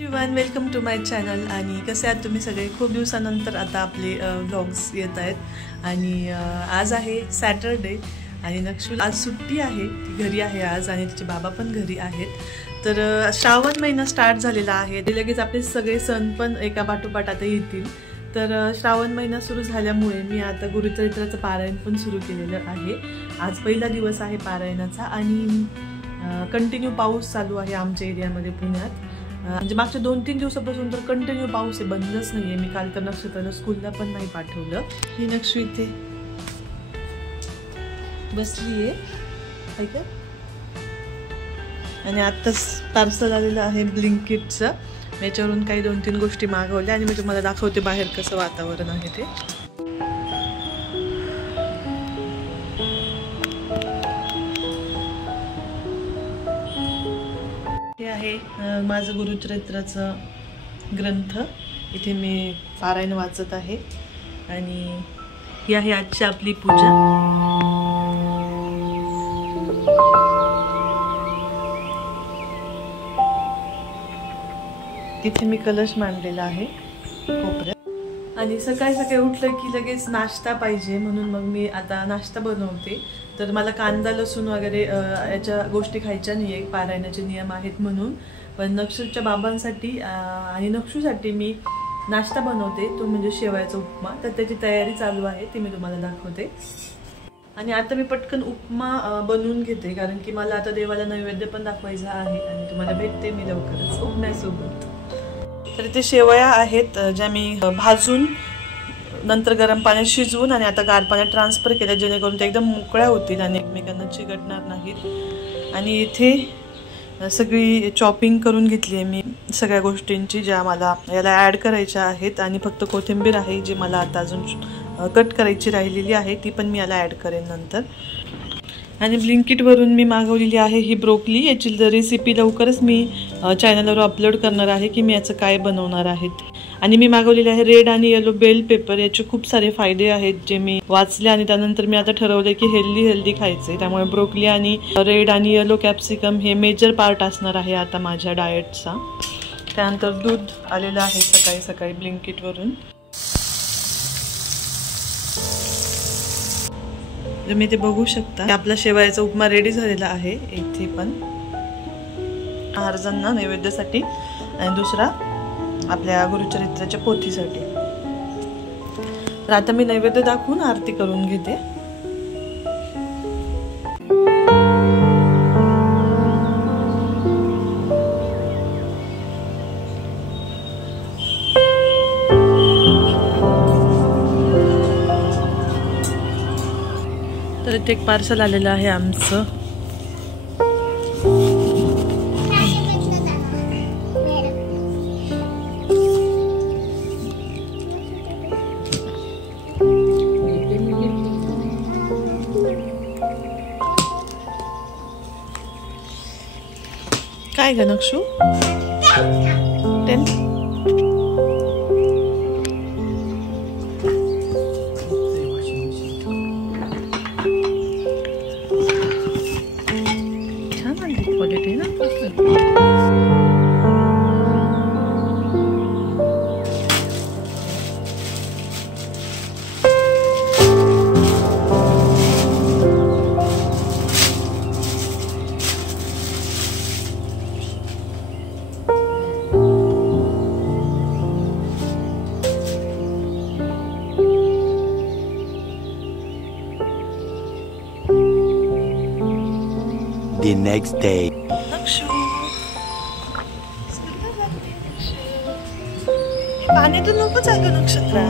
Everyone, welcome to my channel. आणि कसे आहात तुम्ही सगळे? खूप दिवसानंतर आता आपले व्लॉग्स येत आहेत. आणि आज आहे सॅटरडे आणि नक्षू आज सुट्टी आहे, ती घरी आहे आज आणि तिचे बाबा पण घरी आहेत. तर श्रावण महिना स्टार्ट झालेला आहे, ते लगेच आपले सगळे सण पण एका पाठोपाठ आता येतील. तर श्रावण महिना सुरू झाल्यामुळे मी आता गुरुचरित्राचं पारायण पण सुरू केलेलं आहे. आज पहिला दिवस आहे पारायणाचा आणि कंटिन्यू पाऊस चालू आहे आमच्या एरियामध्ये पुण्यात. म्हणजे मागच्या 2-3 दिवसापासून तर कंटिन्यू पाऊस आहे, बंदच नाहीये. मी काल तर नक्षत्राला स्कूलला पण नाही पाठवलं. ही नक्षू इथे बसली आहे का. आणि आत्ताच पार्सल आलेलं आहे ब्लिंकिटचं. याच्यावरून काही 2-3 गोष्टी मागवल्या आणि मी तुम्हाला दाखवते बाहेर कसं वातावरण आहे ते. हे आहे माझं गुरुचरित्राचं ग्रंथ. इथे मी पारायण वाचत आहे आणि ही आहे आजची आपली पूजा. तिथे मी कलश मांडलेला आहे कोपऱ्यात. आणि सकाळी सकाळी उठलं की लगेच नाश्ता पाहिजे, म्हणून मग मी आता नाश्ता बनवते. तर मला कांदा लसूण वगैरे याच्या गोष्टी खायच्या नाही आहे, पारायणाचे नियम आहेत म्हणून. पण नक्षूच्या बाबांसाठी आणि नक्षूसाठी मी नाश्ता बनवते, तो म्हणजे शेवयाचा उपमा. तर त्याची तयारी चालू आहे, ती मी तुम्हाला दाखवते. आणि आता मी पटकन उपमा बनवून घेते, कारण की मला आता देवाला नैवेद्य पण दाखवायचा आहे. आणि तुम्हाला भेटते मी लवकरच उपम्यासोबत. तर इथे शेवया आहेत ज्या मी भाजून नंतर गरम पाण्यात शिजवून आणि आता गार पाण्यात ट्रान्सफर केल्या, जेणेकरून ते एकदम मोकळ्या होतील आणि एकमेकांना चिकटणार नाहीत. आणि इथे सगळी चॉपिंग करून घेतली आहे मी सगळ्या गोष्टींची ज्या मला याला ॲड करायच्या आहेत. आणि फक्त कोथिंबीर आहे जी मला आता अजून कट करायची राहिलेली आहे, ती पण मी याला ॲड करेन नंतर. आणि ब्लिंकिटवरून मी मागवलेली आहे ही ब्रोकली. याची रेसिपी लवकरच मी चॅनलवर अपलोड करणार आहे की मी याचं काय बनवणार आहेत. आणि मी मागवलेले आहे रेड आणि येलो बेल पेपर. याचे खूप सारे फायदे आहेत जे मी वाचले आणि त्यानंतर मी आता ठरवले की हेल्दी खायचे. त्यामुळे ब्रोकली आणि रेड आणि येलो कॅप्सिकम हे मेजर पार्ट असणार आहे आता माझ्या डाएटचा. त्यानंतर दूध आलेलं आहे सकाळी सकाळी ब्लिंकिटवरून. तुम्ही ते बघू शकता. आपला शेवयाचा उपमा रेडी झालेला आहे. इथे पण महाराजांना नैवेद्यासाठी आणि दुसरा आपल्या गुरुचरित्राच्या पोथीसाठी. तर आता मी नैवेद्य दाखवून आरती करून घेते. तर इथे एक पार्सल आलेलं आहे आमचं. काय ग नक्षू? क्वालिटी ना. The next day. नक्षू पाण्यातून नकोच आहे का नक्षत्रा?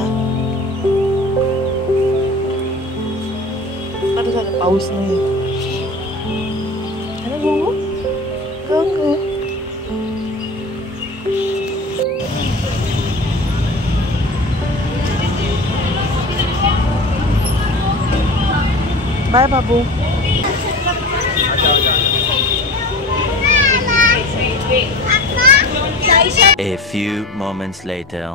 आता झालं पाऊस नाही. बाय बाबू. A few moments later.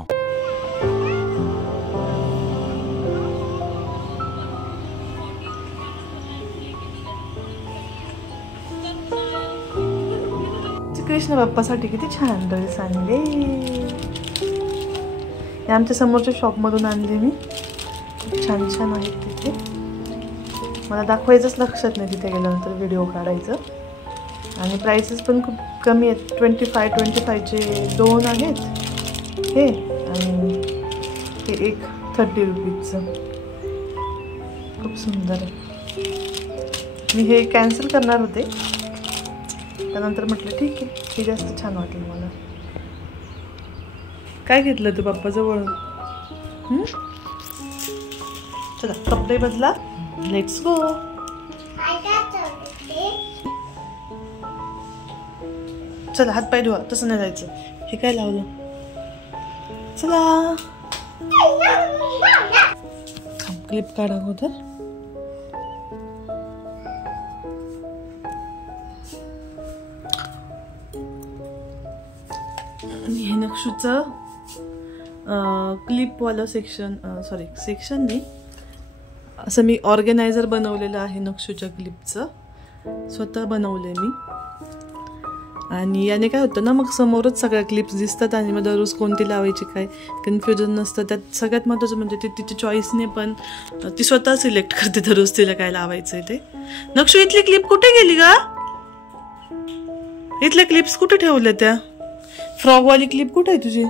Krishna बाप्पासाठी किती छान ड्रेस आणले. हे आमच्या समोरच्या शॉपमधून आणले मी. खूप छान छान आहेत तिथे. मला दाखवायचंच लक्षात नाही तिथे गेल्यानंतर व्हिडिओ काढायचं. आणि प्राइसेस पण खूप कमी आहेत. 25चे 2 आहेत हे, आणि हे एक 30 रुपीजचं. खूप सुंदर आहे. मी हे कॅन्सल करणार होते, त्यानंतर म्हटलं ठीक आहे, हे जास्त छान वाटेल मला. काय घेतलं तू बाप्पाजवळ? चला कपडे बदला, लेट्स गो. चला हात पाय धुवा, तसं नाही जायचं. हे काय लावलं? चला क्लिप काढा अगोदर. आणि हे नक्षूचं क्लिपवालं सेक्शन नाही, असं मी ऑर्गनायझर बनवलेलं आहे नक्षूच्या क्लिपचं. स्वतः बनवलंय मी. आणि याने काय होतं ना, मग समोरच सगळ्या क्लिप्स दिसतात आणि मग दररोज कोणती लावायची काय कन्फ्युजन नसतं. त्यात सगळ्यात महत्त्वाचं म्हणजे ती तिच्या चॉईसने पण ती स्वतः सिलेक्ट करते दररोज तिला काय लावायचं आहे ते. नक्षू इथली क्लिप कुठे गेली का? इथल्या क्लिप्स कुठे ठेवल्या? त्या फ्रॉगवाली क्लिप कुठे आहे तुझी?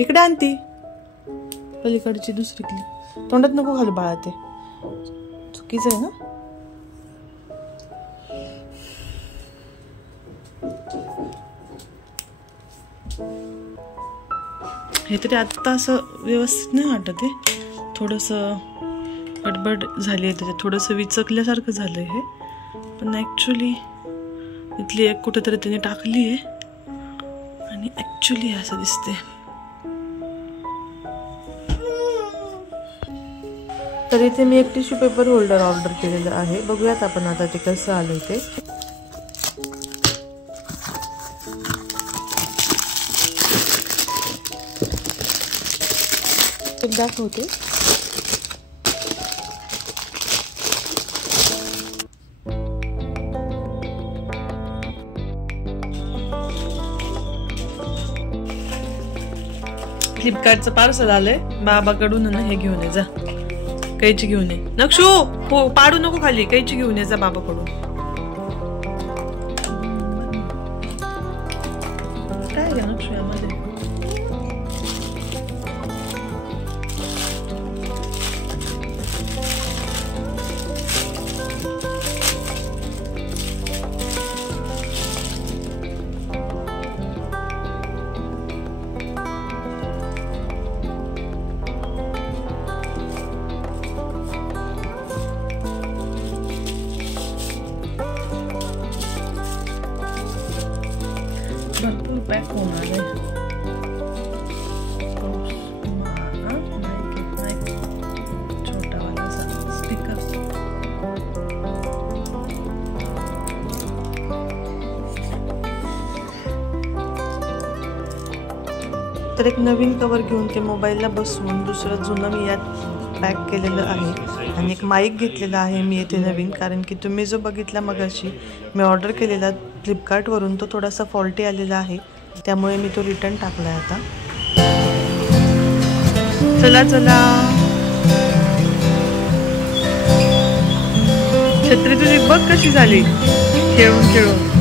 इकडे आणती पलीकडची दुसरी क्लिप. तोंडात नको घालू बाळा, ते चुकीचं आहे ना. हे तरी आत्ता असं व्यवस्थित नाही वाटत आहे. थोडंसं गडबड झाली आहे त्याच्यात, थोडंसं विचकल्यासारखं झालं आहे हे. पण ॲक्च्युली इथली एक कुठेतरी त्याने टाकली आहे आणि ॲक्च्युली असं दिसते. तर इथे मी एक टिश्यू पेपर होल्डर ऑर्डर केलेलं आहे. बघूयात आपण आता ते कसं आलं ते. दाखवते. फ्लिपकार्टचं पार्सल आलंय बाबाकडून ना. हे घेऊन ये जा, कैची घेऊन ये. नक्षू हो पाडू नको खाली, कैची घेऊन ये जा बाबाकडून. काय आहे नक्षू यामध्ये? भरपूर पॅक होणार आहे. छोटावाला स्पीकर. तर एक नवीन कवर घेऊन ते मोबाईलला बसवून दुसरं जुनं मी यात पॅक केलेलं आहे. आणि एक माईक घेतलेला आहे मी येथे नवीन, कारण की तुम्ही जो बघितला मगाशी मी ऑर्डर केलेला फ्लिपकार्टवरून तो थोडासा फॉल्टी आलेला आहे, त्यामुळे मी तो रिटर्न टाकला आहे आता. चला चला छत्री तुझी बघ कशी झाली खेळून खेळून.